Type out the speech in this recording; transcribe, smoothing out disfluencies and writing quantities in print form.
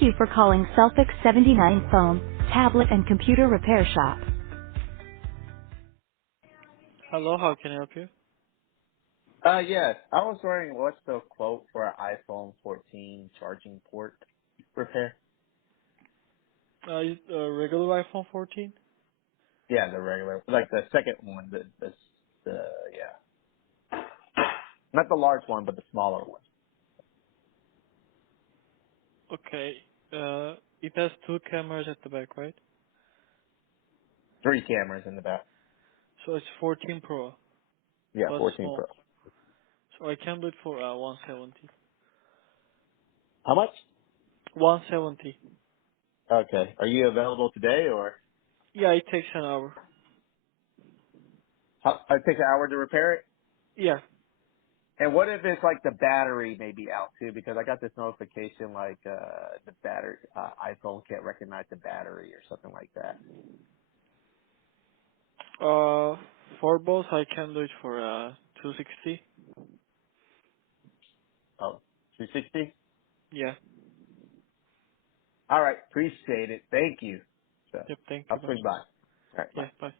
Thank you for calling Sulfix 79 Phone, Tablet and Computer Repair Shop. Hello, how can I help you? Yes. I was wondering what's the quote for an iPhone 14 charging port repair? Is it a regular iPhone 14? Yeah, the regular, like the second one, yeah, not the large one, but the smaller one. Okay. It has two cameras at the back, right? Three cameras in the back. So it's 14 Pro, Yeah, but 14 small. Pro. So I can do it for 170. How much? 170. Okay. Are you available today, or Yeah, it takes an hour. it takes an hour to repair it? Yeah. And what if it's like the battery may be out too? Because I got this notification like the battery iPhone can't recognize the battery or something like that. For both, I can do it for 260. Oh, 260. Yeah. All right, appreciate it. Thank you. So Yep. Thank I'll you. Bye. swing by. All right, bye. Yeah. Bye.